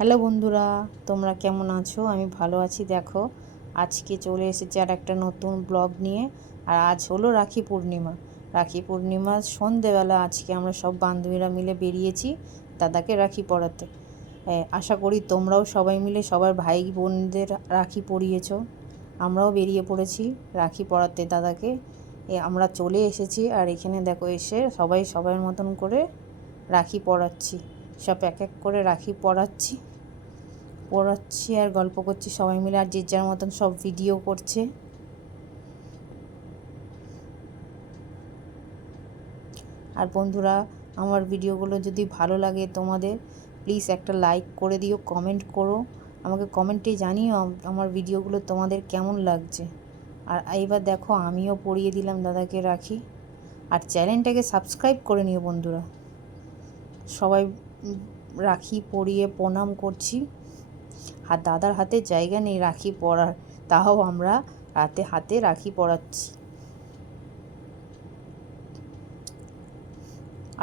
Hello বন্ধুরা তোমরা কেমন আছো? আমি ভালো আছি দেখো। আজকে চলে এসেছে আর একটা নতুন ব্লগ নিয়ে। আর আজ হলো রাখি পূর্ণিমা। রাখি পূর্ণিমার সন্ধেবেলা আজকে আমরা সব বান্ধবীরা মিলে বেরিয়েছি দাদাকে রাখি পরাতে। এ, আশা করি তোমরাও সবাই মিলে সবার ভাই বোনদের রাখি পরিয়েছো। আমরাও বেরিয়ে পড়েছি রাখি পরাতে দাদাকে। আমরা চলে এসেছি আর এখানে দেখো এসে সবাই সবার মতন করে রাখি পরাচ্ছি। সব এক এক করে রাখি, পড়াচ্ছি। পড়াচ্ছি আর গল্প করছি সবাই মিলে আর যে যার মতন সব ভিডিও করছে। আর বন্ধুরা, আমার ভিডিওগুলো যদি ভালো লাগে তোমাদের প্লিজ একটা লাইক করে দিও কমেন্ট করো। আমাকে কমেন্টে জানিও আমার ভিডিওগুলো তোমাদের কেমন লাগছে। আর এইবার দেখো, আমিও পড়িয়ে দিলাম দাদাকে রাখি। আর চ্যানেলটাকে সাবস্ক্রাইব করে নিও বন্ধুরা। সবাই রাখি পরিয়ে প্রণাম করছি। আর দাদার হাতে জায়গা নেই রাখি পরার, তাও আমরা রাতে হাতে রাখি পরাচ্ছি।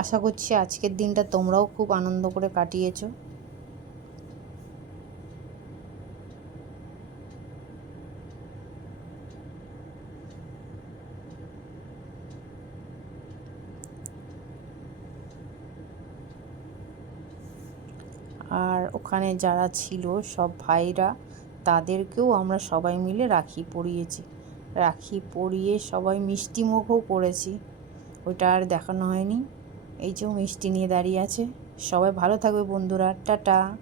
আশা করছি আজকের দিনটা তোমরাও খুব আনন্দ করে কাটিয়েছো। আর ওখানে যারা ছিল সব ভাইরা, তাদেরকেও আমরা সবাই মিলে রাখি পরিয়েছি। রাখি পরিয়ে সবাই মিষ্টি মুখও করেছি। ওইটা আর দেখানো হয়নি। এই যে মিষ্টি নিয়ে দাঁড়িয়ে আছে। সবাই ভালো থাকবে বন্ধুরা। টাটা।